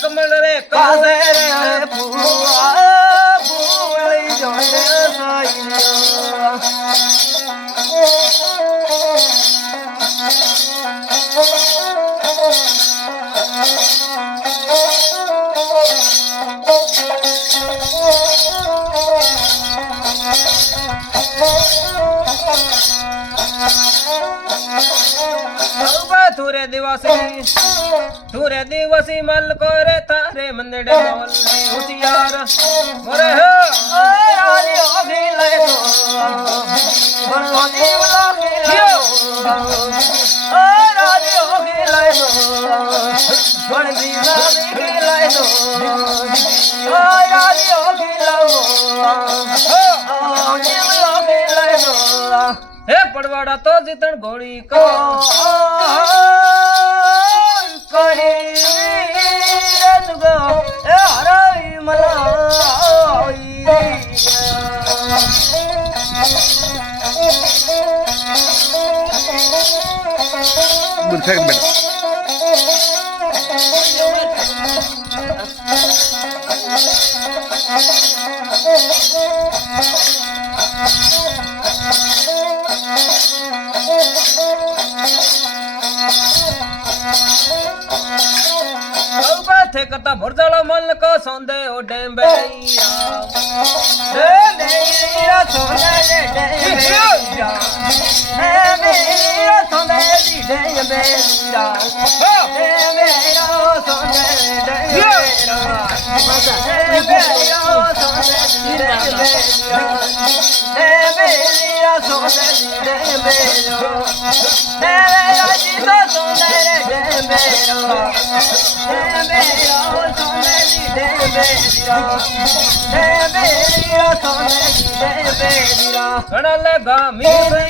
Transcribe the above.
કમળ રે કાસે રે ધુરે દિવસી મલ કો રે તારે મંદડે બોલ હોશિયાર મોરે હો રાની ઓભી લે તો ભણવાની લાગે ઓ રાની ઓભી લે તો ભણની લાગે લે તો ઓ રાની ઓભી લાગો નીમ લાગે લે તો હે પડવાડા તો જીતણ ઘોડી કો करता भुरजलो मन को सौंदे ओ डेंबेया हे मेरा सौंदे डेंबेया हे मेरा सौंदे डेंबेया हे मेरा सौंदे डेंबेया हे मेरा सौंदे डेंबेया हे मेरा सौंदे डेंबेया हे मेरा जीतो सौंदे डेंबेया घड़ा लगा मेरा